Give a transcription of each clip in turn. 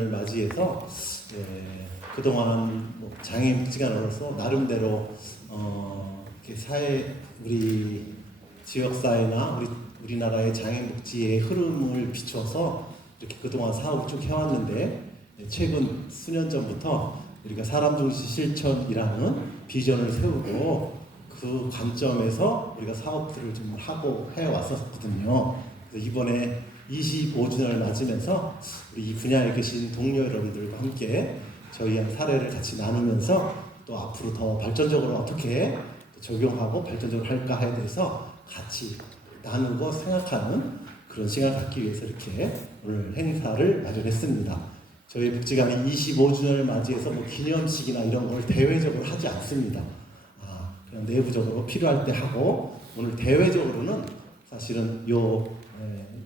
25주년을 맞이해서 그동안 뭐 장애인 복지관으로서 나름대로 이렇게 사회 우리 지역사회나 우리나라의 장애인 복지의 흐름을 비춰서 이렇게 그동안 사업을 쭉 해왔는데 최근 수년 전부터 우리가 사람 중심 실천이라는 비전을 세우고 그 관점에서 우리가 사업들을 좀 하고 해왔었거든요. 그래서 이번에 25주년을 맞으면서 우리 이 분야에 계신 동료 여러분들과 함께 저희의 사례를 같이 나누면서 또 앞으로 더 발전적으로 어떻게 적용하고 발전적으로 할까에 대해서 같이 나누고 생각하는 그런 시간을 갖기 위해서 이렇게 오늘 행사를 마련했습니다. 저희 복지관이 25주년을 맞이해서 뭐 기념식이나 이런 걸 대외적으로 하지 않습니다. 그냥 내부적으로 필요할 때 하고, 오늘 대외적으로는 사실은 요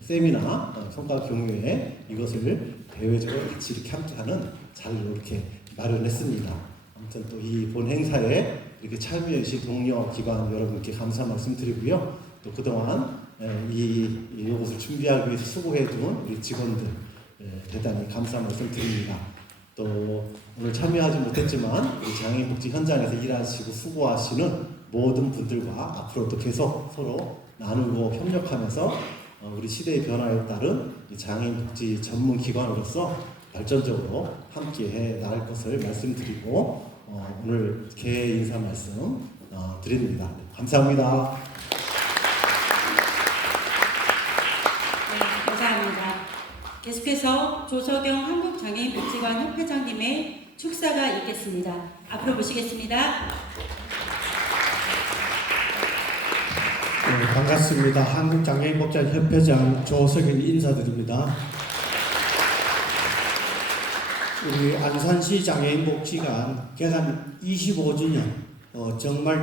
세미나 성과 공유회 이것을 대외적으로 같이 이렇게 함께하는 자리를 이렇게 마련했습니다. 아무튼 또 이 본 행사에 이렇게 참여해 주신 동료 기관 여러분께 감사 말씀드리고요. 또 그동안 이것을 준비하기 위해서 수고해준 우리 직원들 대단히 감사 말씀드립니다. 또 오늘 참여하지 못했지만 우리 장애인복지 현장에서 일하시고 수고하시는 모든 분들과 앞으로도 계속 서로 나누고 협력하면서 우리 시대의 변화에 따른 장애인복지 전문기관으로서 발전적으로 함께해 나갈 것을 말씀드리고 오늘 개회 인사 말씀 드립니다. 감사합니다. 네, 감사합니다. 계속해서 조석영 한국장애인복지관 협회장님의 축사가 있겠습니다. 앞으로 모시겠습니다. 네, 반갑습니다. 한국장애인복지관 협회장 조석영 인사드립니다. 우리 안산시 장애인복지관 개관 25주년 정말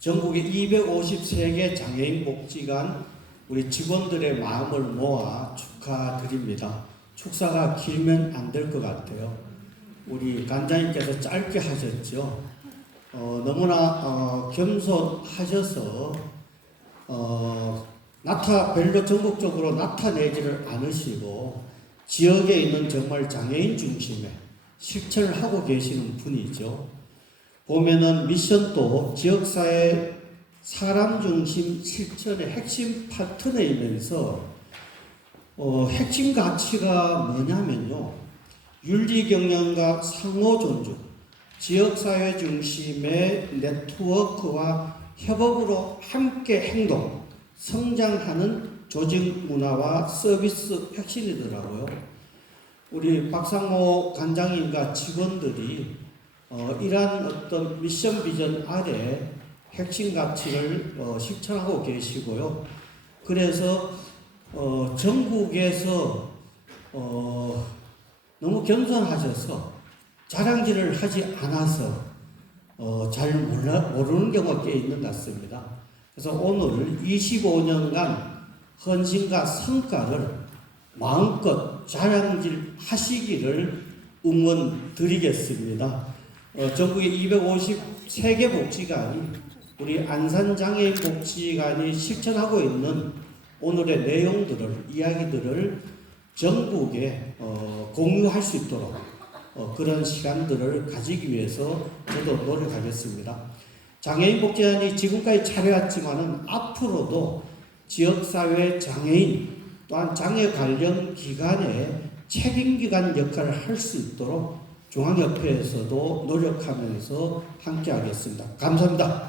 전국의 253개 장애인복지관 우리 직원들의 마음을 모아 축하드립니다. 축사가 길면 안 될 것 같아요. 우리 관장님께서 짧게 하셨죠. 너무나 겸손하셔서 별로 전국적으로 나타내지를 않으시고 지역에 있는 정말 장애인 중심의 실천을 하고 계시는 분이죠. 보면은 미션도 지역사회 사람 중심 실천의 핵심 파트너이면서 핵심 가치가 뭐냐면요. 윤리 경영과 상호 존중, 지역사회 중심의 네트워크와 협업으로 함께 행동, 성장하는 조직 문화와 서비스 혁신이더라고요. 우리 박상호 관장님과 직원들이 이러한 어떤 미션 비전 아래 핵심 가치를 실천하고 계시고요. 그래서 전국에서 너무 겸손하셔서 자랑질을 하지 않아서 잘 모르는 경우가 꽤 있는 것 같습니다. 그래서 오늘 25년간 헌신과 성과를 마음껏 자랑질 하시기를 응원드리겠습니다. 전국의 253개 복지관이 우리 안산장애인복지관이 실천하고 있는 오늘의 내용들을, 이야기들을 전국에 공유할 수 있도록 그런 시간들을 가지기 위해서 저도 노력하겠습니다. 장애인복지관이 지금까지 차려왔지만은 앞으로도 지역사회 장애인 또한 장애 관련 기관의 책임기관 역할을 할 수 있도록 중앙협회에서도 노력하면서 함께하겠습니다. 감사합니다.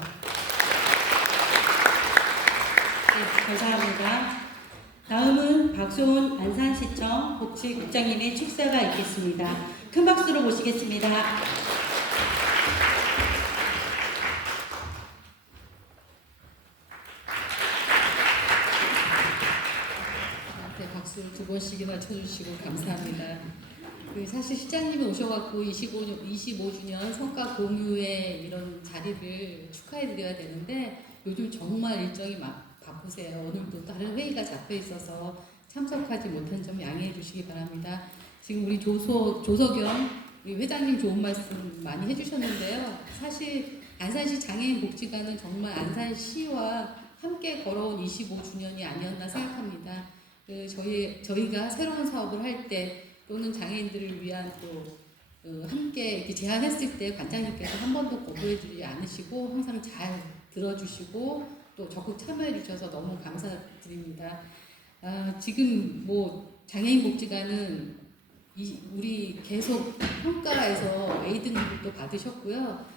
네, 감사합니다. 다음은 박소은 안산시청 복지국장님의 축사가 있겠습니다. 큰 박수로 모시겠습니다. 박수 두 번씩이나 쳐주시고 감사합니다. 사실 시장님이 오셔갖고 25주년 성과 공유의 이런 자리를 축하해드려야 되는데 요즘 정말 일정이 바쁘세요. 오늘도 다른 회의가 잡혀 있어서 참석하지 못한 점 양해해 주시기 바랍니다. 지금 우리 조석영 우리 회장님 좋은 말씀 많이 해주셨는데요. 사실 안산시 장애인복지관은 정말 안산시와 함께 걸어온 25주년이 아니었나 생각합니다. 저희가 새로운 사업을 할 때 또는 장애인들을 위한 또 함께 이렇게 제안했을 때 관장님께서 한 번도 거부해주지 않으시고 항상 잘 들어주시고 또 적극 참여해 주셔서 너무 감사드립니다. 지금 뭐 장애인 복지관은 우리 계속 평가에서 A 등급도 받으셨고요.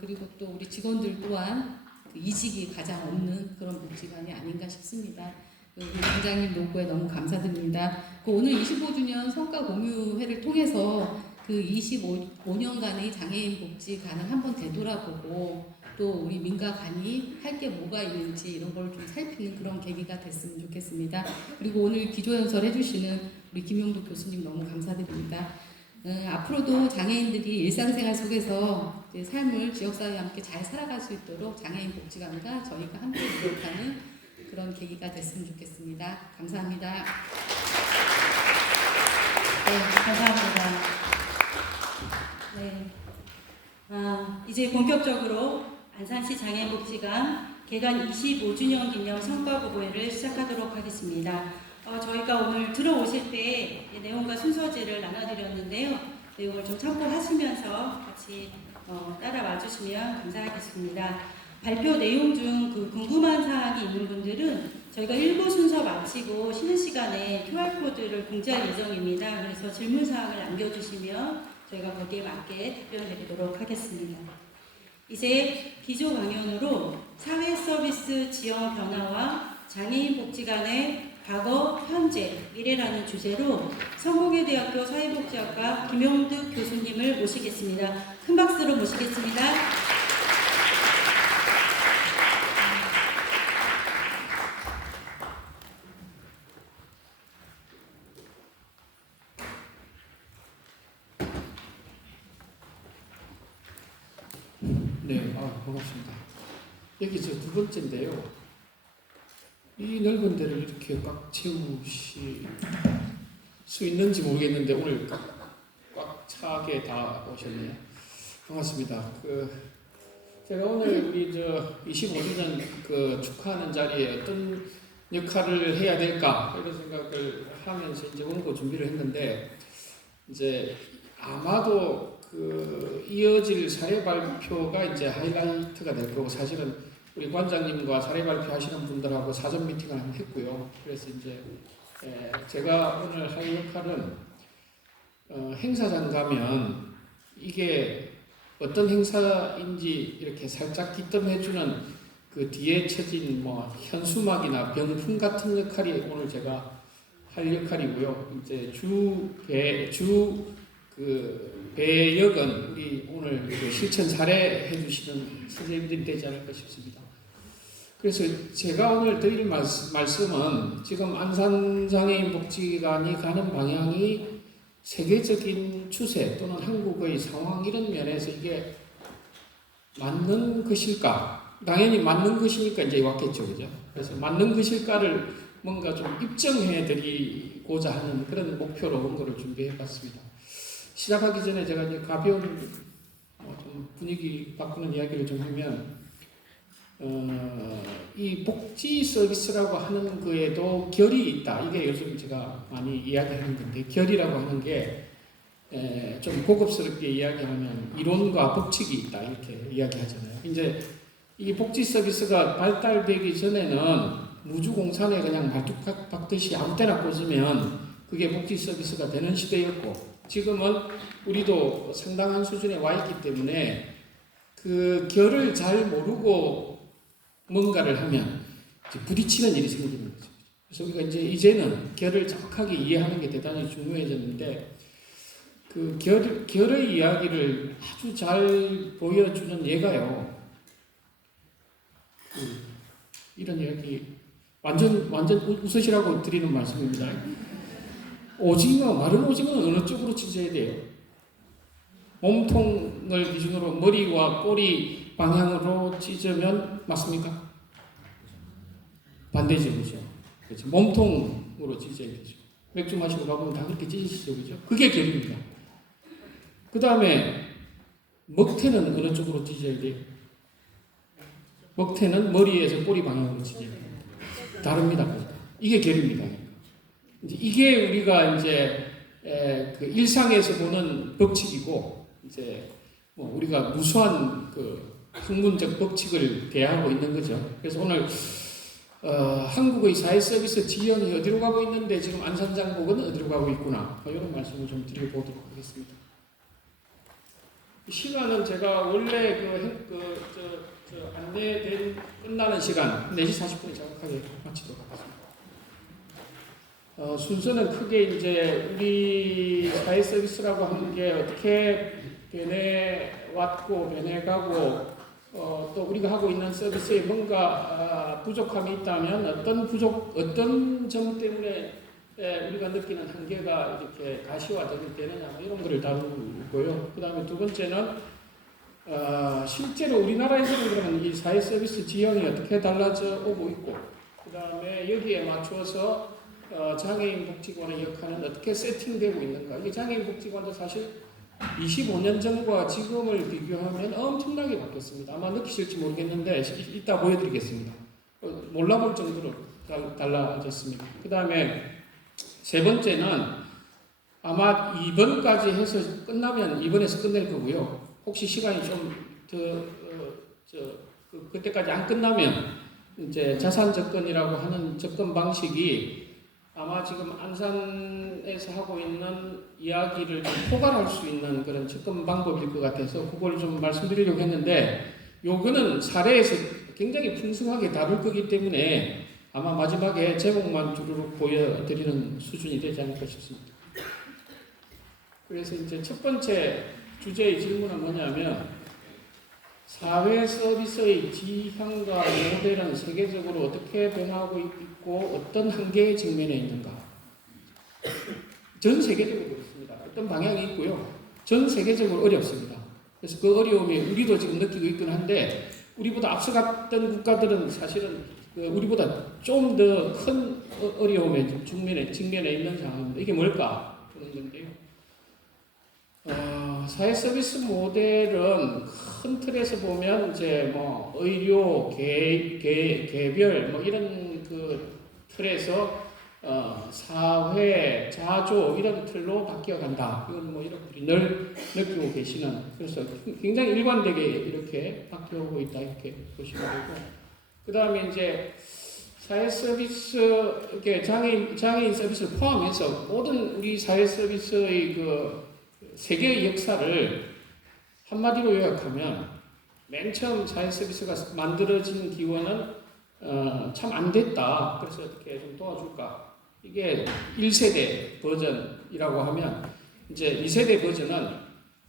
그리고 또 우리 직원들 또한 그 이직이 가장 없는 그런 복지관이 아닌가 싶습니다. 우리 관장님 노고에 너무 감사드립니다. 오늘 25주년 성과 공유회를 통해서 그 25년간의 장애인 복지관을 한번 되돌아보고 또 우리 민가관이 할 게 뭐가 있는지 이런 걸 좀 살피는 그런 계기가 됐으면 좋겠습니다. 그리고 오늘 기조연설 해주시는 우리 김용도 교수님 너무 감사드립니다. 앞으로도 장애인들이 일상생활 속에서 이제 삶을 지역사회와 함께 잘 살아갈 수 있도록 장애인 복지관과 저희가 함께 노력하는 그런 계기가 됐으면 좋겠습니다. 감사합니다. 네, 감사합니다. 네. 이제 본격적으로 안산시 장애인복지관 개관 25주년 기념 성과보고회를 시작하도록 하겠습니다. 저희가 오늘 들어오실 때 내용과 순서지를 나눠드렸는데요. 내용을 좀 참고하시면서 같이 따라와 주시면 감사하겠습니다. 발표 내용 중 그 궁금한 사항이 있는 분들은 저희가 1부 순서 마치고 쉬는 시간에 QR코드를 공지할 예정입니다. 그래서 질문사항을 남겨주시면 저희가 거기에 맞게 답변 드리도록 하겠습니다. 이제 기조 강연으로 사회 서비스 지형 변화와 장애인 복지관의 과거, 현재, 미래라는 주제로 성공회대학교 사회복지학과 김용득 교수님을 모시겠습니다. 큰 박수로 모시겠습니다. 네, 반갑습니다. 여기 저 두 번째인데요. 이 넓은 데를 이렇게 꽉 채우실 수 있는지 모르겠는데 오늘 꽉 차게 다 오셨네요. 반갑습니다. 제가 오늘 우리 25주년 축하하는 자리에 어떤 역할을 해야 될까 이런 생각을 하면서 이제 원고 준비를 했는데 이제 아마도 이어질 사례 발표가 이제 하이라이트가 될 거고 사실은 우리 관장님과 사례 발표하시는 분들하고 사전 미팅을 한번 했고요. 그래서 이제 제가 오늘 할 역할은 행사장 가면 이게 어떤 행사인지 이렇게 살짝 기점해주는 그 뒤에 쳐진 뭐 현수막이나 병풍 같은 역할이 오늘 제가 할 역할이고요. 이제 배역은 우리 오늘 실천 사례 해주시는 선생님들이 되지 않을까 싶습니다. 그래서 제가 오늘 드릴 말씀은 지금 안산장애인복지관이 가는 방향이 세계적인 추세 또는 한국의 상황 이런 면에서 이게 맞는 것일까? 당연히 맞는 것이니까 이제 왔겠죠, 그죠? 그래서 맞는 것일까를 뭔가 좀 입증해 드리고자 하는 그런 목표로 원고를 준비해 봤습니다. 시작하기 전에 제가 이제 가벼운 좀 분위기 바꾸는 이야기를 좀 하면 이 복지 서비스라고 하는 거에도 결이 있다. 이게 요즘 제가 많이 이야기하는 건데 결이라고 하는 게 좀 고급스럽게 이야기하면 이론과 법칙이 있다 이렇게 이야기하잖아요. 이제 이 복지 서비스가 발달되기 전에는 무주공산에 그냥 말뚝 박듯이 아무 때나 꽂으면 그게 복지 서비스가 되는 시대였고 지금은 우리도 상당한 수준에 와 있기 때문에 그 결을 잘 모르고 뭔가를 하면 이제 부딪히는 일이 생기는 거죠. 그래서 우리가 이제는 결을 정확하게 이해하는 게 대단히 중요해졌는데 그 결의 이야기를 아주 잘 보여주는 예가요. 이런 이야기 완전 웃으시라고 드리는 말씀입니다. 마른 오징어는 어느 쪽으로 찢어야 돼요? 몸통을 기준으로 머리와 꼬리 방향으로 찢으면 맞습니까? 반대죠, 그죠? 그렇죠. 몸통으로 찢어야 되죠. 맥주 마시고 가보면 다 그렇게 찢으시죠, 그죠? 그게 결입니다. 그 다음에 먹태는 어느 쪽으로 찢어야 돼요? 먹태는 머리에서 꼬리 방향으로 찢어야 돼요. 다릅니다. 이게 결입니다. 이게 우리가 이제 그 일상에서 보는 법칙이고 이제 뭐 우리가 무수한 그 학문적 법칙을 대하고 있는 거죠. 그래서 오늘 한국의 사회 서비스 지형이 어디로 가고 있는데 지금 안산장복은 어디로 가고 있구나 이런 말씀을 좀 드려보도록 하겠습니다. 시간은 제가 원래 안내된 끝나는 시간 4시 40분에 정확하게 마치도록 하겠습니다. 순서는 크게 이제 우리 사회 서비스라고 하는 게 어떻게 변해왔고 변해가고 또 우리가 하고 있는 서비스에 뭔가 부족함이 있다면 어떤 점 때문에 우리가 느끼는 한계가 이렇게 가시화되느냐 이런 거를 다루고요. 그 다음에 두 번째는 실제로 우리나라에서는 그러면 이 사회 서비스 지형이 어떻게 달라져 오고 있고 그 다음에 여기에 맞춰서 장애인 복지관의 역할은 어떻게 세팅되고 있는가. 이게 장애인 복지관도 사실 25년 전과 지금을 비교하면 엄청나게 바뀌었습니다. 아마 느끼실지 모르겠는데 이따 보여드리겠습니다. 몰라볼 정도로 달라졌습니다. 그 다음에 세 번째는 아마 2번까지 해서 끝나면 2번에서 끝낼 거고요. 혹시 시간이 좀 그때까지 안 끝나면 이제 자산 접근이라고 하는 접근 방식이 아마 지금 안산에서 하고 있는 이야기를 좀 포괄할 수 있는 그런 접근 방법일 것 같아서 그걸 좀 말씀드리려고 했는데 요거는 사례에서 굉장히 풍성하게 다룰 거기 때문에 아마 마지막에 제목만 주르륵 보여드리는 수준이 되지 않을까 싶습니다. 그래서 이제 첫 번째 주제의 질문은 뭐냐면 사회 서비스의 지향과 모델은 세계적으로 어떻게 변하고 있고 어떤 한계에 직면해 있는가? 전 세계적으로 그렇습니다. 어떤 방향이 있고요. 전 세계적으로 어렵습니다. 그래서 그 어려움이 우리도 지금 느끼고 있긴 한데 우리보다 앞서갔던 국가들은 사실은 우리보다 좀 더 큰 어려움에 직면해 있는 상황입니다. 이게 뭘까? 그런 건데요. 사회 서비스 모델은 큰 틀에서 보면 이제 뭐 의료, 개별 뭐 이런 그 틀에서 사회, 자조 이런 틀로 바뀌어 간다. 이건 뭐 이렇게 늘 느끼고 계시는 그래서 굉장히 일관되게 이렇게 바뀌어오고 있다 이렇게 보시면 되고 그 다음에 이제 사회 서비스 이렇게 장애인 서비스를 포함해서 모든 우리 사회 서비스의 그 세계의 역사를 한마디로 요약하면 맨 처음 사회 서비스가 만들어진 기원은 참 안 됐다. 그래서 어떻게 좀 도와줄까? 이게 1세대 버전이라고 하면 이제 2세대 버전은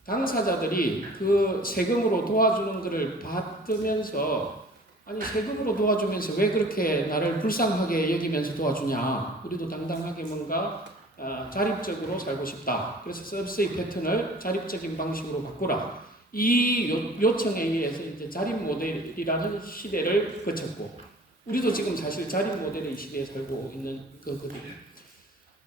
당사자들이 그 세금으로 도와주는 것을 받으면서 아니 세금으로 도와주면서 왜 그렇게 나를 불쌍하게 여기면서 도와주냐? 우리도 당당하게 뭔가 자립적으로 살고 싶다. 그래서 서비스의 패턴을 자립적인 방식으로 바꾸라. 이 요청에 의해서 이제 자립 모델이라는 시대를 거쳤고, 우리도 지금 사실 자립 모델의 시대에 살고 있는 거거든요.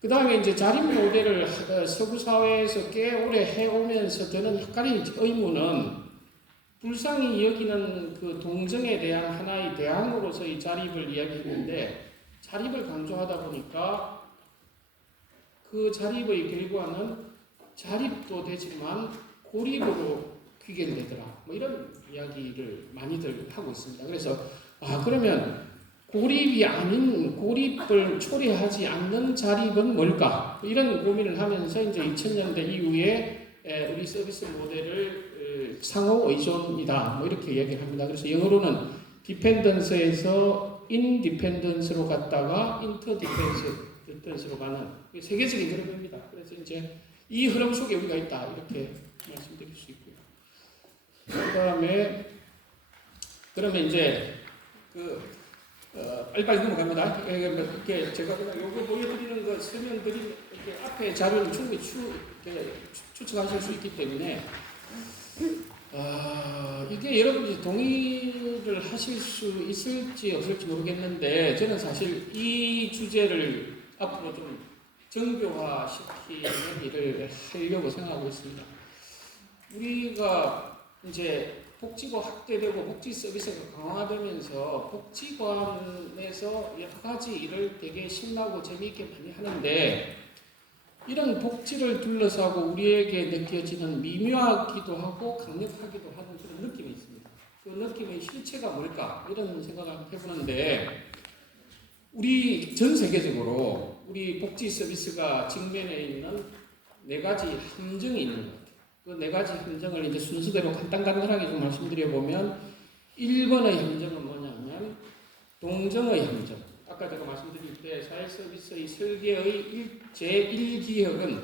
그 다음에 이제 자립 모델을 서구 사회에서 꽤 오래 해오면서 드는 약간의 의문은 불쌍히 여기는 그 동정에 대한 하나의 대안으로서의 자립을 이야기했는데 자립을 강조하다 보니까 그 자립의 결과는 자립도 되지만 고립으로 귀결되더라. 뭐 이런 이야기를 많이들 하고 있습니다. 그래서 그러면 고립이 아닌 고립을 초래하지 않는 자립은 뭘까? 이런 고민을 하면서 이제 2000년대 이후에 우리 서비스 모델을 상호 의존이다. 뭐 이렇게 이야기를 합니다. 그래서 영어로는 디펜던스에서 인디펜던스로 갔다가 인터디펜던스로 가는 세계적인 흐름입니다. 그래서 이제 이 흐름 속에 우리가 있다. 이렇게 말씀드릴 수 있고요. 그다음에 그러면 이제 빨리빨리 넘어갑니다. 이렇게 제가 그냥 요거 보여드리는 거 설명드린 앞에 자료를 충분히 추측하실 수 있기 때문에 이게 여러분이 동의를 하실 수 있을지 없을지 모르겠는데 저는 사실 이 주제를 앞으로 좀 정교화시키는 일을 하려고 생각하고 있습니다. 우리가 이제 복지가 확대되고 복지 서비스가 강화되면서 복지관에서 여러 가지 일을 되게 신나고 재미있게 많이 하는데 이런 복지를 둘러싸고 우리에게 느껴지는 미묘하기도 하고 강력하기도 하는 그런 느낌이 있습니다. 그 느낌의 실체가 뭘까? 이런 생각을 해보는데 우리 전 세계적으로 우리 복지 서비스가 직면해 있는 네 가지 함정이 있는 것 같아요. 그 네 가지 함정을 이제 순서대로 간단하게 좀 말씀드려보면 1번의 함정은 뭐냐면 동정의 함정. 아까 제가 말씀드릴 때 사회 서비스의 설계의 제1기획은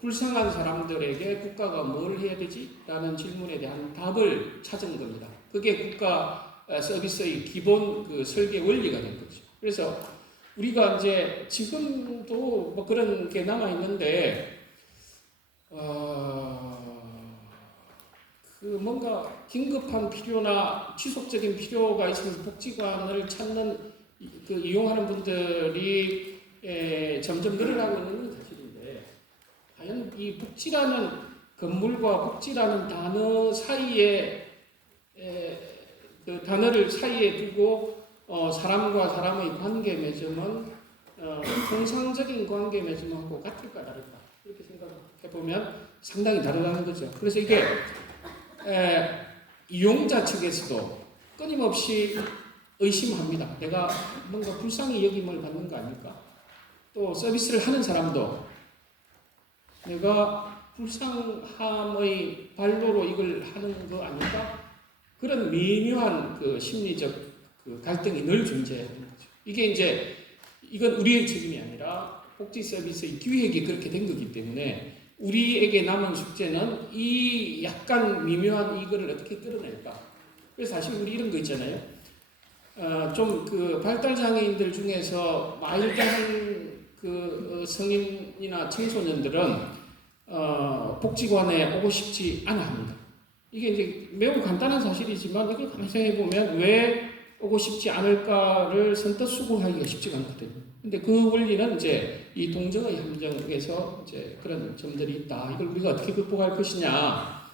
불쌍한 사람들에게 국가가 뭘 해야 되지? 라는 질문에 대한 답을 찾은 겁니다. 그게 국가 서비스의 기본 그 설계 원리가 된 거죠. 그래서 우리가 이제 지금도 뭐 그런 게 남아 있는데 그 뭔가 긴급한 필요나 지속적인 필요가 있어서 복지관을 찾는 그 이용하는 분들이 점점 늘어나고 있는 사실인데 과연 이 복지라는 건물과 복지라는 단어 사이에 그 단어를 사이에 두고 사람과 사람의 관계 맺음은 통상적인 관계 맺음하고 같을까 다를까 이렇게 생각해 보면 상당히 다르다는 거죠. 그래서 이게 이용자 측에서도 끊임없이 의심합니다. 내가 뭔가 불쌍히 여김을 받는 거 아닐까? 또 서비스를 하는 사람도 내가 불쌍함의 발로로 이걸 하는 거 아닐까? 그런 미묘한 그 심리적 그 갈등이 늘 존재하는 거죠. 이게 이제 이건 우리의 책임이 아니라 복지 서비스의 기획이 그렇게 된 거기 때문에 우리에게 남은 숙제는 이 약간 미묘한 이거를 어떻게 끌어낼까. 그래서 사실 우리 이런 거 있잖아요. 좀 그 발달 장애인들 중에서 마일드한 그 성인이나 청소년들은 복지관에 오고 싶지 않아 합니다. 이게 이제 매우 간단한 사실이지만 이걸 가만히 생각해 보면 왜 오고 싶지 않을까를 선뜻 수긍하기가 쉽지가 않거든요. 근데 그 원리는 이제 이 동정의 함정에서 이제 그런 점들이 있다. 이걸 우리가 어떻게 극복할 것이냐.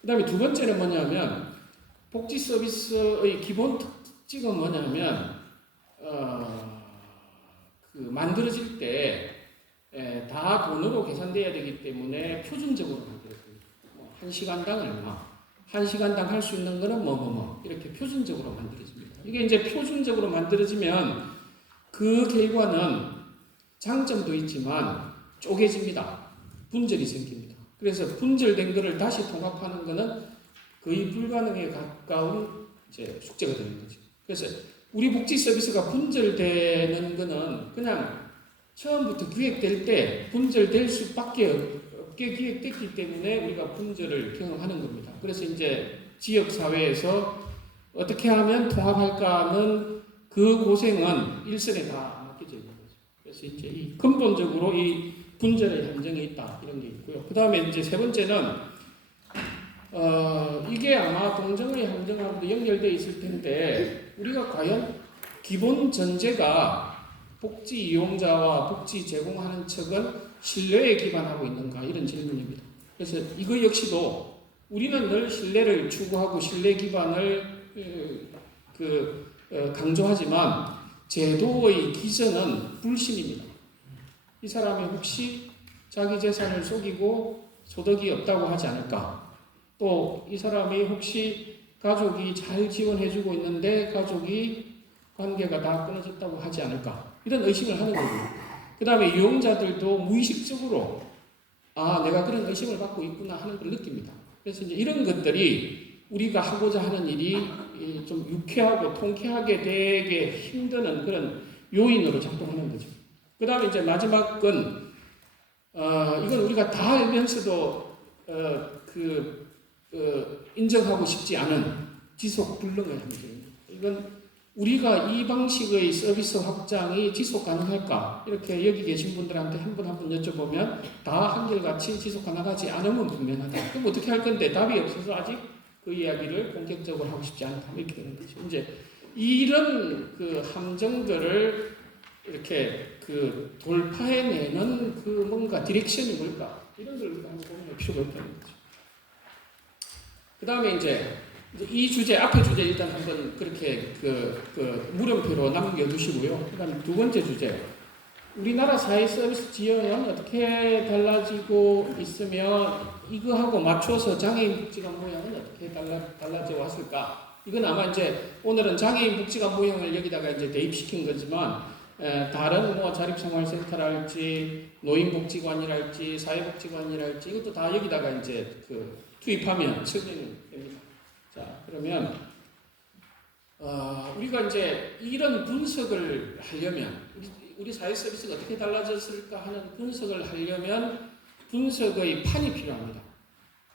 그 다음에 두 번째는 뭐냐면 복지 서비스의 기본 특징은 뭐냐면 그 만들어질 때 다 돈으로 계산돼야 되기 때문에 표준적으로 만들어집니다. 1시간당 얼마, 1시간당 할 수 있는 거는 이렇게 표준적으로 만들어집니다. 이게 이제 표준적으로 만들어지면 그 결과는 장점도 있지만 쪼개집니다. 분절이 생깁니다. 그래서 분절된 것을 다시 통합하는 것은 거의 불가능에 가까운 이제 숙제가 되는 거죠. 그래서 우리 복지 서비스가 분절되는 것은 그냥 처음부터 기획될 때 분절될 수밖에 없게 기획됐기 때문에 우리가 분절을 경험하는 겁니다. 그래서 이제 지역 사회에서 어떻게 하면 통합할까는 그 고생은 일선에 다 맡겨져 있는 거죠. 그래서 이제 이 근본적으로 이 분절의 함정이 있다 이런 게 있고요. 그 다음에 이제 세 번째는 이게 아마 동정의 함정하고도 연결되어 있을 텐데 우리가 과연 기본 전제가 복지 이용자와 복지 제공하는 측은 신뢰에 기반하고 있는가 이런 질문입니다. 그래서 이거 역시도 우리는 늘 신뢰를 추구하고 신뢰 기반을 강조하지만 제도의 기전은 불신입니다. 이 사람이 혹시 자기 재산을 속이고 소득이 없다고 하지 않을까? 또 이 사람이 혹시 가족이 잘 지원해주고 있는데 가족이 관계가 다 끊어졌다고 하지 않을까? 이런 의심을 하는 겁니다. 그 다음에 이용자들도 무의식적으로 내가 그런 의심을 받고 있구나 하는 걸 느낍니다. 그래서 이제 이런 것들이 우리가 하고자 하는 일이 좀 유쾌하고 통쾌하게 되게 힘드는 그런 요인으로 작동하는 거죠. 그 다음에 이제 마지막 건 이건 우리가 다 알면서도 인정하고 싶지 않은 지속 불능의 함정입니다. 이건 우리가 이 방식의 서비스 확장이 지속 가능할까? 이렇게 여기 계신 분들한테 한 분 한 분 여쭤보면 다 한결같이 지속 가능하지 않으면 분명하다. 그럼 어떻게 할 건데 답이 없어서 아직 그 이야기를 본격적으로 하고 싶지 않다. 이렇게 되는 거죠. 이제 이런 그 함정들을 이렇게 그 돌파해내는 그 뭔가 디렉션이 뭘까? 이런 걸 우리가 한번 고민할 필요가 있다는 거죠. 그 다음에 이제 이 주제, 앞에 주제 일단 한번 그렇게 물음표로 남겨두시고요. 그 다음에 두 번째 주제. 우리나라 사회 서비스 지형은 어떻게 달라지고 있으며 이거하고 맞춰서 장애인 복지관 모형은 어떻게 달라져 왔을까? 이건 아마 이제 오늘은 장애인 복지관 모형을 여기다가 이제 대입시킨 거지만 다른 뭐 자립생활센터랄지 노인복지관이랄지 사회복지관이랄지 이것도 다 여기다가 이제 그 투입하면 설명이 됩니다. 자, 그러면 우리가 이제 이런 분석을 하려면 우리 사회 서비스가 어떻게 달라졌을까 하는 분석을 하려면 분석의 판이 필요합니다.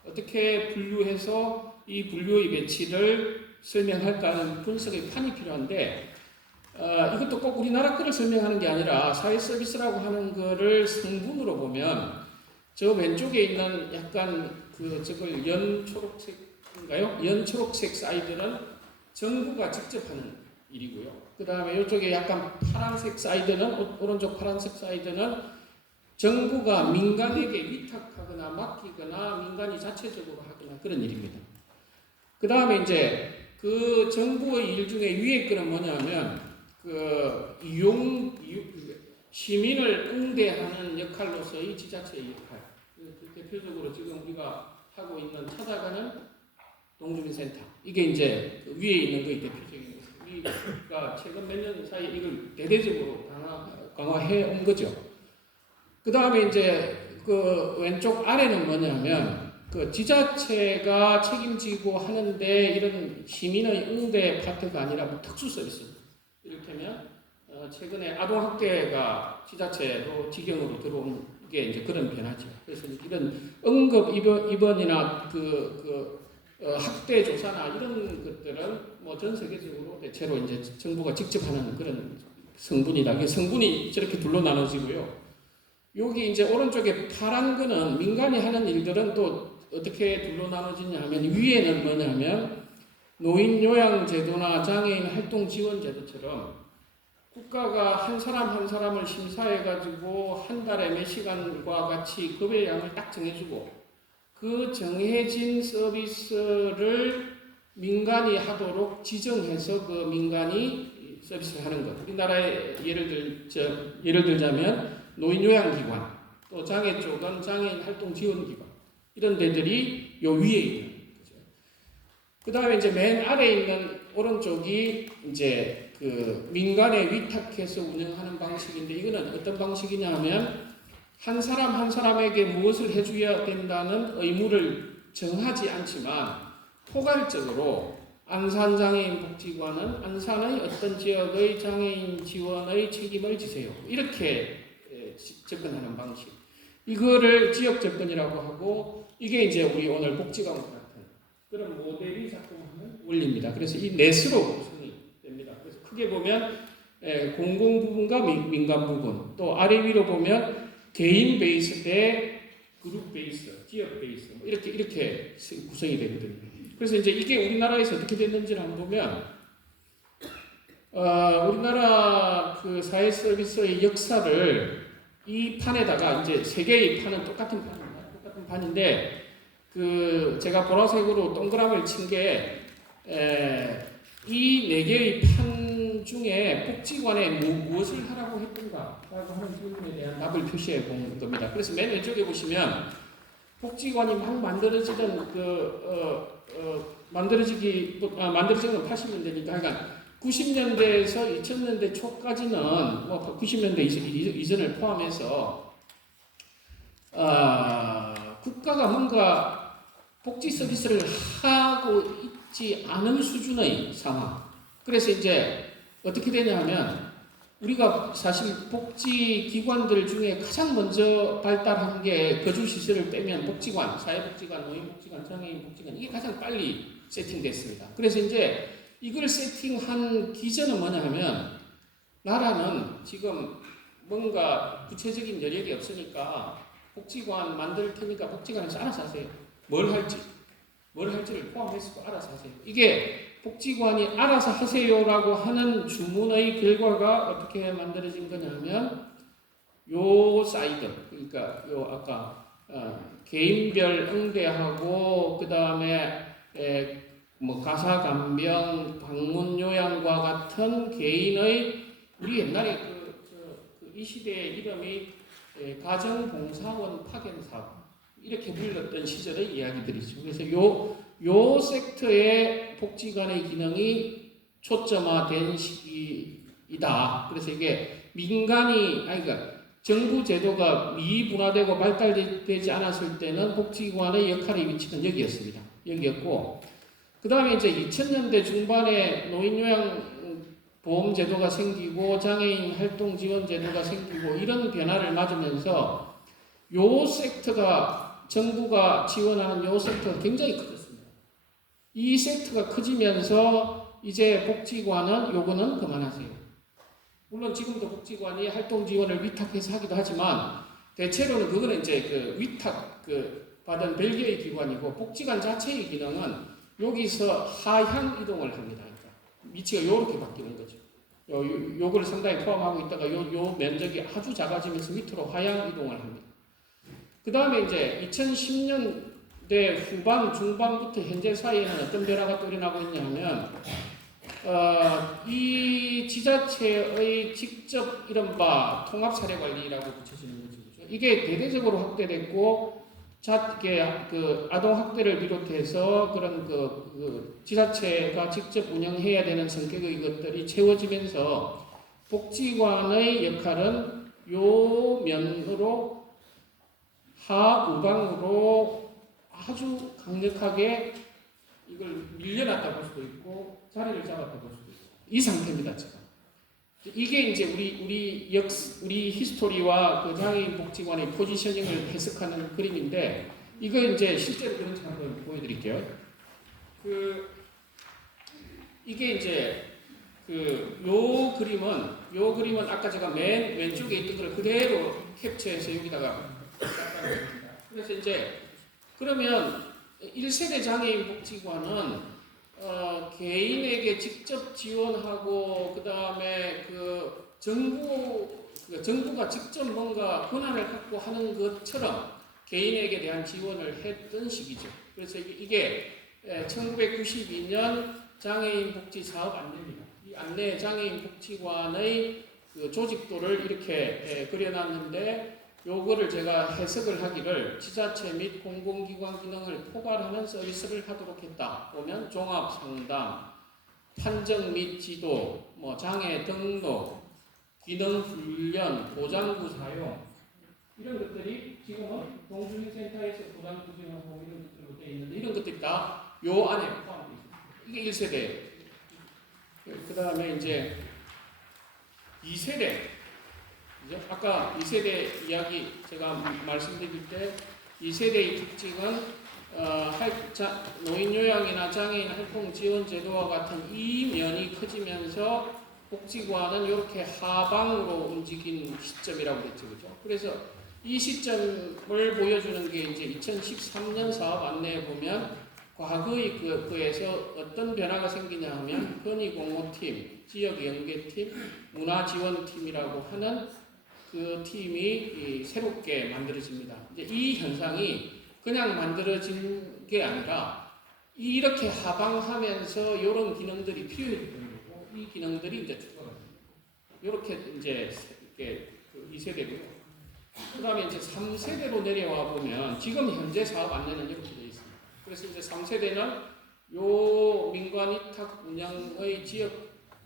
어떻게 분류해서 이 분류의 배치를 설명할까 하는 분석의 판이 필요한데 이것도 꼭 우리나라 거를 설명하는 게 아니라 사회 서비스라고 하는 거를 성분으로 보면 저 왼쪽에 있는 약간 저걸 연초록색인가요? 연초록색 사이드는 정부가 직접 하는 일이고요. 그 다음에 이쪽에 약간 파란색 사이드는 오른쪽 파란색 사이드는 정부가 민간에게 위탁하거나 맡기거나 민간이 자체적으로 하거나 그런 일입니다. 그 다음에 이제 그 정부의 일 중에 위에 거는 뭐냐면 시민을 응대하는 역할로서의 지자체의 역할. 대표적으로 지금 우리가 하고 있는 찾아가는 동주민센터. 이게 이제 그 위에 있는 거의 대표적인 거죠. 우리가 최근 몇 년 사이에 이걸 대대적으로 강화해 온 거죠. 그 다음에 이제 그 왼쪽 아래는 뭐냐면 그 지자체가 책임지고 하는데 이런 시민의 응대 파트가 아니라 뭐 특수 서비스. 이를테면 최근에 아동학대가 지자체로 직영으로 들어온 게 이제 그런 변화죠. 그래서 이런 응급 입원이나 학대 조사나 이런 것들은 뭐 전 세계적으로 대체로 이제 정부가 직접 하는 그런 성분이다. 이게 성분이 저렇게 둘로 나눠지고요. 여기 이제 오른쪽에 파란 거는 민간이 하는 일들은 또 어떻게 둘로 나눠지냐 하면 위에는 뭐냐면 노인 요양 제도나 장애인 활동 지원 제도처럼 국가가 한 사람 한 사람을 심사해 가지고 한 달에 몇 시간과 같이 급여 양을 딱 정해주고 그 정해진 서비스를 민간이 하도록 지정해서 그 민간이 서비스를 하는 것. 우리나라에 예를 들자면 노인요양기관, 또 장애 쪽은 장애인 활동지원기관 이런 데들이 요 위에 있는 거죠. 그 다음에 이제 맨 아래에 있는 오른쪽이 이제 그 민간에 위탁해서 운영하는 방식인데 이거는 어떤 방식이냐 하면 한 사람 한 사람에게 무엇을 해줘야 된다는 의무를 정하지 않지만 포괄적으로 안산장애인복지관은 안산의 어떤 지역의 장애인 지원의 책임을 지세요. 이렇게 접근하는 방식. 이거를 지역 접근이라고 하고 이게 이제 우리 오늘 복지관 같은 그런 모델이 작동하는 원리입니다. 그래서 이 넷으로 구성이 됩니다. 그래서 크게 보면 공공 부분과 민간 부분, 또 아래 위로 보면 개인 베이스 대 그룹 베이스, 지역 베이스 이렇게 구성이 되거든요. 그래서 이제 이게 우리나라에서 어떻게 됐는지를 한번 보면 우리나라 그 사회 서비스의 역사를 이 판에다가 이제 세 개의 판은 똑같은 판인데 그 제가 보라색으로 동그라미를 친 게 이 네 개의 판 중에 복지관에 무엇을 하라고 했던가라고 하는 질문에 대한 답을 표시해 본 겁니다. 그래서 맨 왼쪽에 보시면 복지관이 막 만들어지던 만들어지는 80년대니까 그러니까 90년대에서 2000년대 초까지는 뭐 90년대 이전을 포함해서 국가가 뭔가 복지 서비스를 하고 있지 않은 수준의 상황. 그래서 이제 어떻게 되냐면 우리가 사실 복지 기관들 중에 가장 먼저 발달한 게 거주시설을 빼면 복지관, 사회복지관, 노인복지관, 장애인복지관 이게 가장 빨리 세팅됐습니다. 그래서 이제 이걸 세팅한 기전은 뭐냐 하면 나라는 지금 뭔가 구체적인 여력이 없으니까 복지관 만들 테니까 복지관에서 알아서 하세요. 뭘 할지를 포함해서 알아서 하세요. 이게 복지관이 알아서 하세요라고 하는 주문의 결과가 어떻게 만들어진 거냐면 요 사이드, 그러니까 요 아까 개인별 응대하고 그 다음에 뭐 가사간병, 방문 요양과 같은 개인의 우리 옛날에 이 시대의 이름이 가정봉사원 파견사업 이렇게 불렸던 시절의 이야기들이죠. 그래서 요 섹터의 복지관의 기능이 초점화된 시기이다. 그래서 이게 그러니까 정부 제도가 미분화되고 발달되지 않았을 때는 복지관의 역할의 위치는 여기였습니다. 여기였고, 그 다음에 이제 2000년대 중반에 노인요양 보험 제도가 생기고 장애인 활동 지원 제도가 생기고 이런 변화를 맞으면서 요 섹터가 정부가 지원하는 요 섹터가 굉장히 커졌습니다. 이 섹터가 커지면서 이제 복지관은 요거는 그만하세요. 물론 지금도 복지관이 활동 지원을 위탁해서 하기도 하지만 대체로는 그거는 이제 그 위탁 받은 별개의 기관이고 복지관 자체의 기능은 여기서 하향 이동을 합니다. 그러니까 위치가 이렇게 바뀌는 거죠. 요걸 상당히 포함하고 있다가 요 면적이 아주 작아지면서 밑으로 하향 이동을 합니다. 그 다음에 이제 2010년대 후반 중반부터 현재 사이에는 어떤 변화가 또 일어나고 있냐면 이 지자체의 직접 이른바 통합사례관리라고 붙여지는 거죠. 이게 대대적으로 확대됐고, 아동학대를 비롯해서 그런 지자체가 직접 운영해야 되는 성격의 것들이 채워지면서 복지관의 역할은 요 면으로 하우방으로 아주 강력하게 이걸 밀려났다 볼 수도 있고 자리를 잡았다 볼 수도 있고 이 상태입니다 지금. 이게 이제 우리 히스토리와 그 장애인 복지관의 포지셔닝을 해석하는 그림인데 이거 이제 실제로 그런지 한번 보여드릴게요. 이게 이제 요 그림은 아까 제가 맨 왼쪽에 있던 걸 그대로 캡처해서 여기다가 닦아놓습니다. 그래서 이제 그러면 1세대 장애인 복지관은 개인에게 직접 지원하고 그 다음에 정부가 직접 뭔가 권한을 갖고 하는 것처럼 개인에게 대한 지원을 했던 시기죠. 그래서 이게 1992년 장애인 복지 사업 안내입니다. 이 안내 장애인 복지관의 조직도를 이렇게 그려놨는데 요거를 제가 해석을 하기를 지자체 및 공공기관 기능을 포괄하는 서비스를 하도록 했다. 보면 종합상담, 판정 및 지도, 장애 등록, 기능 훈련, 보장구 사용 이런 것들이 지금은 동주민센터에서 보장구 사용하고 이런 것들로 되어 있는데 이런 것들이 다 요 안에 포함되어 있습니다. 이게 1세대. 그 다음에 이제 2세대. 아까 2세대 이야기 제가 말씀드릴 때 2세대의 특징은 노인요양이나 장애인 활동 지원 제도와 같은 이 면이 커지면서 복지관은 이렇게 하방으로 움직인 시점이라고 했죠. 그죠? 그래서 이 시점을 보여주는 게 이제 2013년 사업 안내에 보면 과거의 그에서 어떤 변화가 생기냐 하면 건의공모팀, 지역연계팀, 문화지원팀이라고 하는 그 팀이 새롭게 만들어집니다. 이제 이 현상이 그냥 만들어진 게 아니라 이렇게 하방하면서 이런 기능들이 필요해지는 거고 이 기능들이 이제 추가가 됩니다. 이렇게 이제 2세대고요. 그 다음에 이제 3세대로 내려와 보면 지금 현재 사업 안내는 이렇게 되어 있습니다. 그래서 이제 3세대는 요 민관 위탁 운영의 지역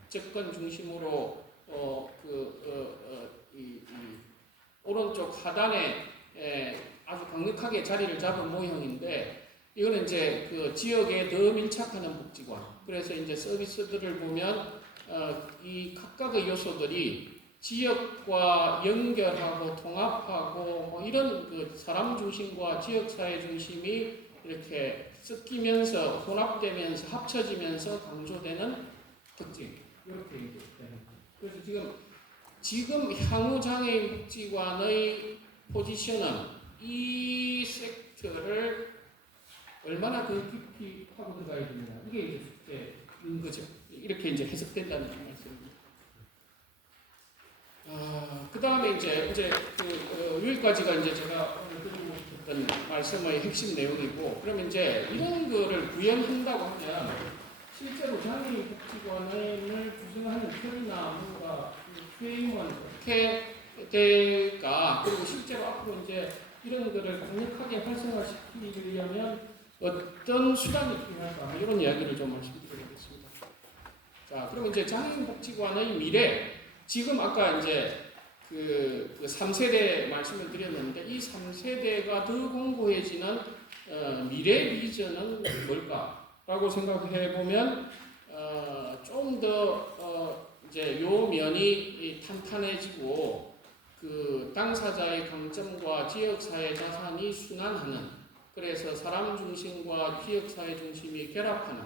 접근 중심으로 오른쪽 하단에 아주 강력하게 자리를 잡은 모형인데 이거는 이제 그 지역에 더 밀착하는 복지관. 그래서 이제 서비스들을 보면 이 각각의 요소들이 지역과 연결하고 통합하고 이런 사람 중심과 지역사회 중심이 이렇게 섞이면서 혼합되면서 합쳐지면서 강조되는 특징. 이렇게 되는 거예요. 그래서 지금 향후 장애인 복지관의 포지션은 이 섹터를 얼마나 더 깊이 파고 들어가야 됩니다. 이게 이제 숙제인 거죠. 이렇게 이제 해석된다는 말씀입니다. 그 다음에 이제 여기까지가 이제 제가 오늘 드리고 싶었던 말씀의 핵심 내용이고, 그러면 이제 이런 거를 구현한다고 하면 실제로 장애인 복지관을 구성하는 틀이나 뭔가 프레임은 어떻게 될까? 그리고 실제로 앞으로 이제 이런 거를 강력하게 활성화시키려면 어떤 수단이 필요할까? 이런 이야기를 좀 말씀드리겠습니다. 자, 그럼 이제 장애인복지관의 미래, 지금 아까 이제 그 3세대 말씀을 드렸는데 이 3세대가 더 공고해지는 미래 비전은 뭘까라고 생각해 보면 좀 더 이제 요 면이 탄탄해지고 그 당사자의 강점과 지역사회 자산이 순환하는, 그래서 사람 중심과 지역사회 중심이 결합하는,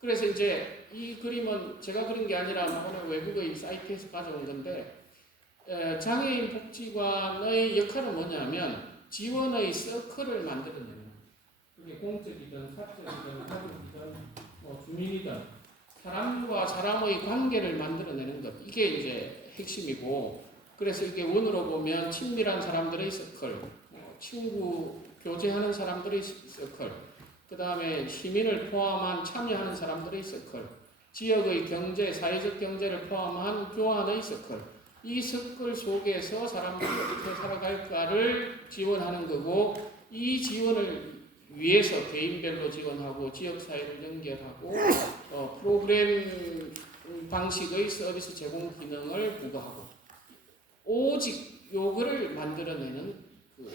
그래서 이제 이 그림은 제가 그린 게 아니라 오늘 외국의 사이트에서 가져온 건데 장애인 복지관의 역할은 뭐냐면 지원의 서클을 만들어내는, 그게 공적이든 사적이든 가족이든 뭐 주민이든 사람과 사람의 관계를 만들어내는 것, 이게 이제 핵심이고, 그래서 이게 원으로 보면 친밀한 사람들의 서클, 친구 교제하는 사람들의 서클, 그 다음에 시민을 포함한 참여하는 사람들의 서클, 지역의 경제, 사회적 경제를 포함한 교환의 서클, 이 서클 속에서 사람들이 어떻게 살아갈까를 지원하는 거고, 이 지원을 위해서 개인별로 지원하고 지역사회를 연결하고 프로그램 방식의 서비스 제공 기능을 부과하고, 오직 요거를 만들어내는 그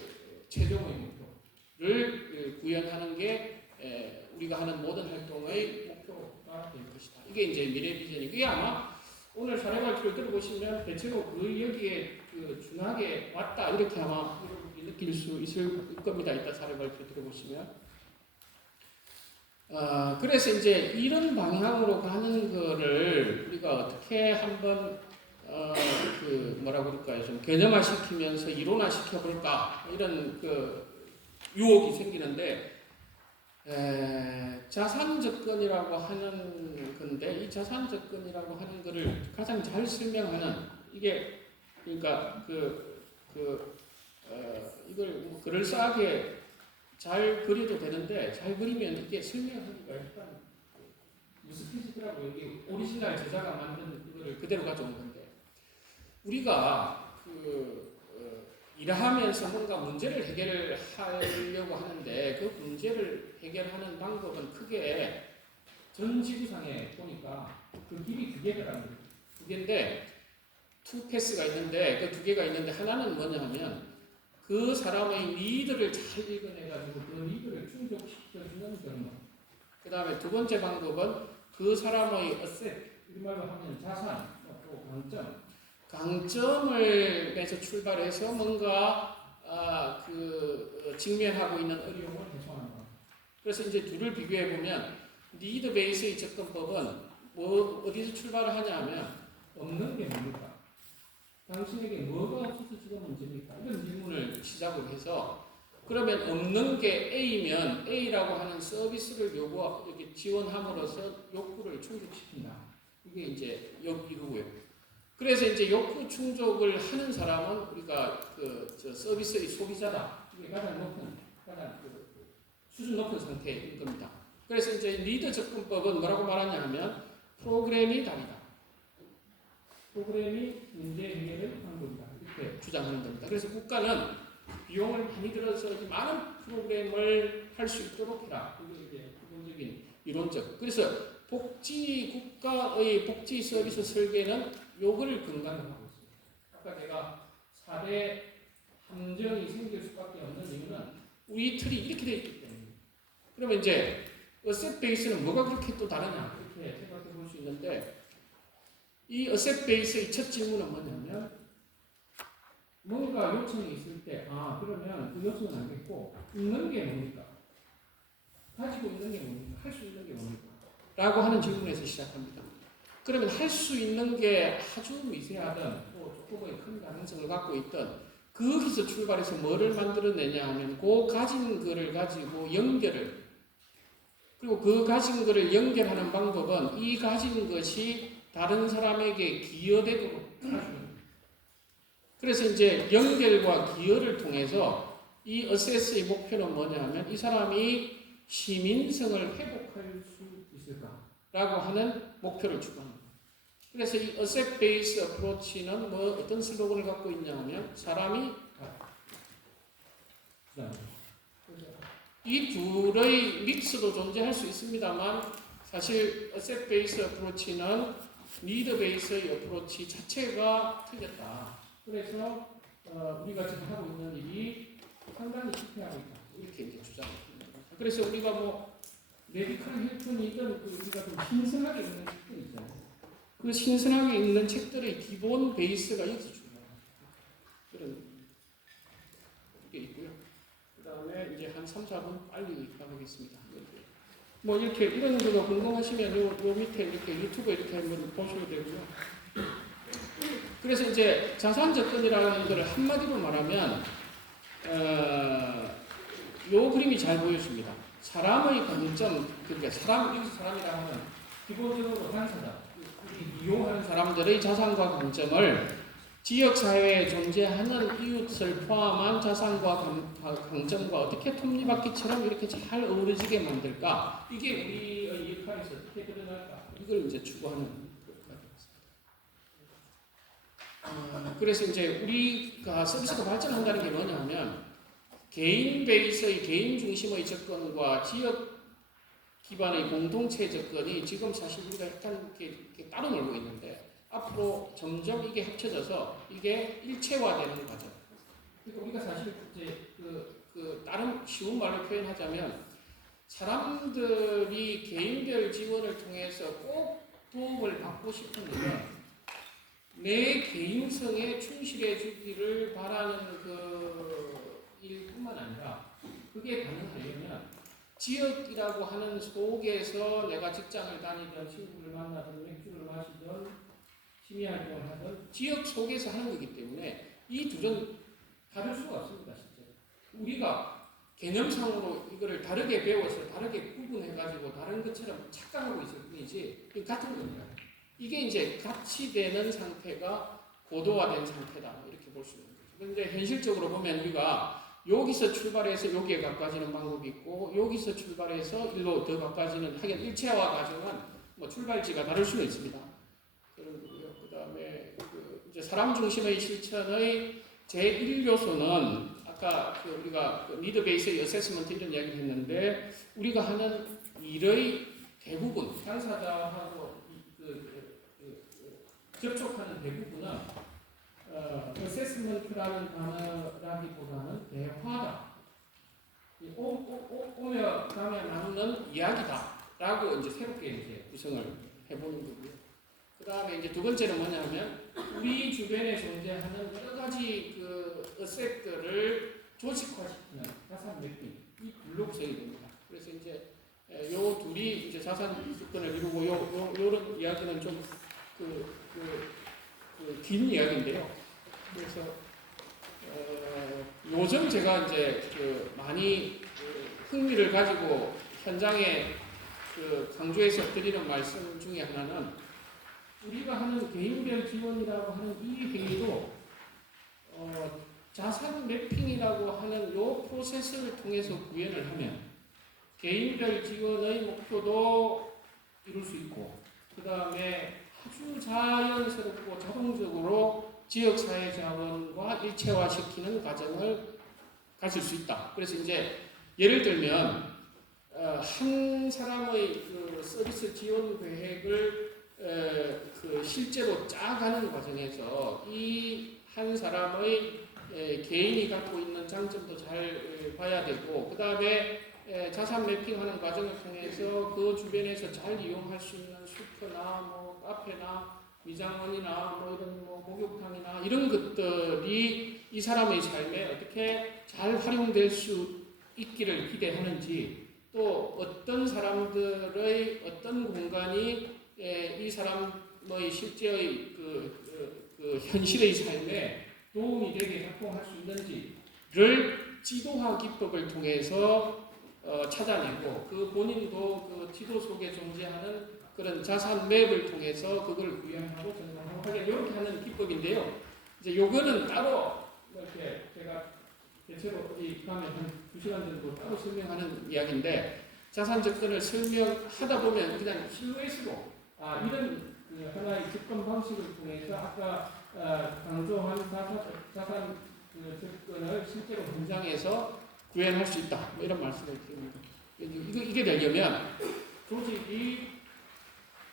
최종의 목표를 구현하는 게 우리가 하는 모든 활동의 목표가 될 것이다. 이게 이제 미래 비전이고, 이게 아마 오늘 사례 발표를 들어보시면 대체로 그 여기에 그 준하게 왔다 이렇게 아마 느낄 수 있을 겁니다. 이따 사례 발표 들어보시면. 그래서 이제 이런 방향으로 가는 거를 우리가 어떻게 한번 그 뭐라 그럴까요? 좀 개념화시키면서 이론화시켜 볼까, 이런 그 유혹이 생기는데, 자산 접근이라고 하는 건데, 이 자산 접근이라고 하는 거를 가장 잘 설명하는, 이게 그러니까 이걸 뭐 그럴싸하게 잘 그려도 되는데, 잘 그리면 이게 설명하기가 약간 무스피지더라고요. 이게 오리지널 제자가 만든 이거를 그대로 가져온 건데, 우리가 일하면서 뭔가 문제를 해결하려고 하는데 그 문제를 해결하는 방법은 크게 전 지구상에 보니까 그 길이 두 개더라고요. 두 개인데 투 패스가 있는데, 그 두 개가 있는데 하나는 뭐냐면 그 사람의 니드를 잘 읽어내가지고 그 니드를 충족시켜주는 경우, 그 다음에 두 번째 방법은 그 사람의 어셋, 우리말로 하면 자산, 또 강점에서 출발해서 뭔가 직면하고 있는 어려움을 해소하는 것. 그래서 이제 둘을 비교해 보면 니드 베이스의 접근법은 어디서 출발을 하냐면 없는 게 뭡니까? 당신에게 뭐가 없어서 지금 문제입니까? 이런 질문을 시작으로 해서, 그러면 없는 게 A면 A라고 하는 서비스를 여기 지원함으로써 욕구를 충족시킨다. 이게 이제 이거고요. 그래서 이제 욕구 충족을 하는 사람은 우리가 저 서비스의 소비자다. 이게 가장 수준 높은 상태인 겁니다. 그래서 이제 리더 접근법은 뭐라고 말하냐 하면 프로그램이 답이다. 프로그램이 문제 해결의 방법이다. 이렇게 주장하는 겁니다. 그래서 국가는 비용을 많이 들어서 많은 프로그램을 할 수 있도록 해라. 이게 이제 기본적인 이론적. 그래서 국가의 복지 서비스 설계는 요거를 근간으로 하고 있습니다. 아까 제가 4대 함정이 생길 수밖에 없는 이유는 우리 틀이 이렇게 되어 있기 때문에. 그러면 이제 어셋 베이스는 뭐가 그렇게 또 다르냐 이렇게 생각해 볼 수 있는데, 이 어셋 베이스의 첫 질문은 뭐냐면 뭔가 요청이 있을 때 그러면 그 요청은 알겠고 있는 게 뭡니까? 가지고 있는 게 뭡니까? 할 수 있는 게 뭡니까? 라고 하는 질문에서 시작합니다. 그러면 할 수 있는 게 아주 미세하든 또 조금의 큰 가능성을 갖고 있든 거기서 출발해서 뭐를 만들어내냐 하면 그 가진 거를 가지고 연결을, 그리고 그 가진 거를 연결하는 방법은 이 가진 것이 다른 사람에게 기여되도록 하는 거예요. 그래서 이제 연결과 기여를 통해서 이 어세스의 목표는 뭐냐 하면 이 사람이 시민성을 회복할 수 있을까라고 하는 목표를 추구합니다. 그래서 이 어셋 베이스 어프로치는 뭐 어떤 슬로건을 갖고 있냐 하면 사람이 이 둘의 믹스도 존재할 수 있습니다만 사실 어셋 베이스 어프로치는 니드 베이스의 어프로치 자체가 틀렸다. 그래서 우리가 지금 하고 있는 일이 상당히 실패하고 있다. 이렇게 이제 주장합니다. 그래서 우리가 뭐 메디컬 힐튼이든 우리가 좀 신선하게 읽는 책들 있잖아요. 그 신선하게 읽는 책들의 기본 베이스가 여기서 중요합니다. 그런 게 있고요. 그 다음에 이제 한 3, 4분 빨리 가보겠습니다. 뭐 이렇게 이런 거 궁금하시면 요 밑에 이렇게 유튜브 이렇게 한번 보셔도 되고요. 그래서 이제 자산 접근이라는 것을 한마디로 말하면 요 그림이 잘 보여집니다. 사람의 관점, 그러니까 여기서 사람이라 하면 기본적으로 당사자, 이용하는 사람들의 자산과 관점을 지역사회에 존재하는 이웃을 포함한 자산과 강점과 어떻게 톱니바퀴처럼 이렇게 잘 어우러지게 만들까? 이게 우리의 역할에서 어떻게 드러날까? 이걸 이제 추구하는 것까지. 그래서 이제 우리가 서비스가 발전한다는 게 뭐냐면 개인 베이스의 개인 중심의 접근과 지역 기반의 공동체 접근이 지금 사실 우리가 약간 이렇게 따로 놀고 있는데 앞으로 점점 이게 합쳐져서 이게 일체화되는 과정. 그러니까 우리가 사실 이제 다른 쉬운 말로 표현하자면 사람들이 개인별 지원을 통해서 꼭 도움을 받고 싶은데 내 개인성에 충실해 주기를 바라는 그 일뿐만 아니라 그게 가능하려면 지역이라고 하는 속에서 내가 직장을 다니든 친구를 만나든 맥주를 마시든 취미활동을 하든 지역 속에서 하는 거기 때문에 이 둘은 다를 수가 없습니다. 실제로. 우리가 개념상으로 이거를 다르게 배워서 다르게 구분해가지고 다른 것처럼 착각하고 있을 뿐이지 같은 겁니다. 이게 이제 같이 되는 상태가 고도화된 상태다 이렇게 볼 수 있는 거죠. 그런데 현실적으로 보면 우리가 여기서 출발해서 여기에 가까워지는 방법이 있고 여기서 출발해서 일로 더 가까워지는 하긴 일체화 과정은 뭐 출발지가 다를 수는 있습니다. 그런 거고요. 그다음에 이제 사람 중심의 실천의 제1요소는 아까 우리가 니드 베이스의 어세스먼트 이런 이야기를 했는데 우리가 하는 일의 대부분 당사자하고 접촉하는 대부분은 어세스먼트라는 단어라기보다는 대화다. 오며 가며 나누는 이야기다라고 이제 새롭게 이제 구성을 해보는 거고요. 그 다음에 이제 두 번째는 뭐냐면 우리 주변에 존재하는 여러 가지 그 어셋들을 조직화시키는 자산 매핑 이 블록성이 됩니다. 그래서 이제 요 둘이 이제 자산 접근을 이루고 요런 이야기는 좀 긴 이야기인데요. 그래서 요즘 제가 이제 많이 흥미를 가지고 현장에 강조해서 드리는 말씀 중에 하나는 우리가 하는 개인별 지원이라고 하는 이 행위도 자산 매핑이라고 하는 요 프로세스를 통해서 구현을 하면 개인별 지원의 목표도 이룰 수 있고 그 다음에 아주 자연스럽고 자동적으로 지역사회 자원과 일체화시키는 과정을 가질 수 있다. 그래서 이제 예를 들면 한 사람의 서비스 지원 계획을 실제로 짜가는 과정에서 이 한 사람의 개인이 갖고 있는 장점도 잘 봐야 되고 그 다음에 자산 매핑하는 과정을 통해서 그 주변에서 잘 이용할 수 있는 슈퍼나 뭐 카페나 미장원이나 뭐 이런 뭐 목욕탕이나 이런 것들이 이 사람의 삶에 어떻게 잘 활용될 수 있기를 기대하는지 또 어떤 사람들의 어떤 공간이 이 사람의 실제의 현실의 삶에 도움이 되게 작동할 수 있는지를 지도화 기법을 통해서 찾아내고 그 본인도 그 지도 속에 존재하는 그런 자산 맵을 통해서 그걸 구현하고 전송하고 이렇게 하는 기법인데요. 이제 요거는 따로 이렇게 제가 대체로 이 다음에 한 2시간 정도 따로 설명하는 이야기인데 자산 접근을 설명하다 보면 그냥 실루엣으로 이런 그 하나의 접근 방식을 통해서 아까 강조한 자산 접근을 실제로 현장에서 구현할 수 있다. 뭐 이런 말씀을 드립니다. 이게 되려면 조직이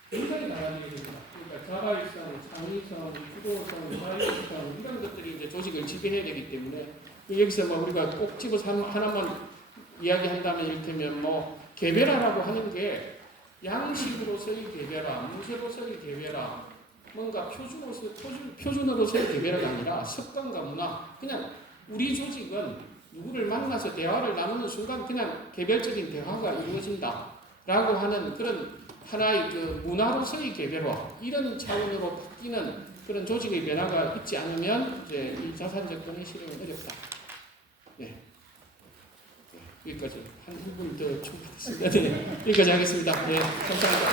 굉장히 나가야 됩니다. 그러니까 자발성, 창의성, 주도성, 자율성 이런 것들이 이제 조직을 지배해야 되기 때문에 여기서 뭐 우리가 꼭 집어서 하나만 이야기한다면 이를테면 뭐 개별화라고 하는 게 양식으로서의 개별화, 문제로서의 개별화, 뭔가 표준으로서의 개별화가 아니라 습관과 문화, 그냥 우리 조직은 누구를 만나서 대화를 나누는 순간 그냥 개별적인 대화가 이루어진다 라고 하는 그런 하나의 그 문화로서의 개별화 이런 차원으로 바뀌는 그런 조직의 변화가 있지 않으면 이제 이 자산 접근의 실행은 어렵다. 네. 여기까지 한 1분 더 충분했습니다. 네. 여기까지 하겠습니다. 네. 감사합니다.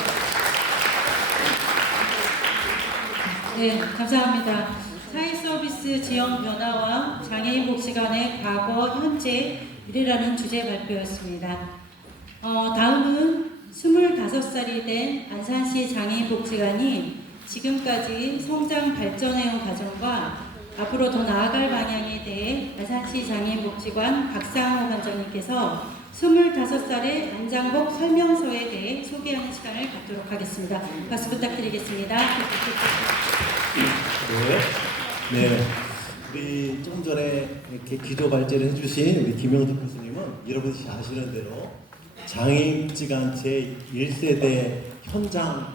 네, 감사합니다. 사회 서비스 지형 변화와 장애인 복지 간의 과거, 현재, 미래라는 주제 발표였습니다. 다음은 25살이 된 안산시 장애인 복지관이 지금까지 성장 발전해온 과정과 앞으로 더 나아갈 방향에 대해 안산시 장애인 복지관 박상호 관장님께서 25살의 안장복 설명서에 대해 소개하는 시간을 갖도록 하겠습니다. 박수 부탁드리겠습니다. 네. 우리 조금 전에 이렇게 기조 발제를 해주신 우리 김영덕 교수님은 여러분이 아시는 대로 장애인 복지관 제1세대 현장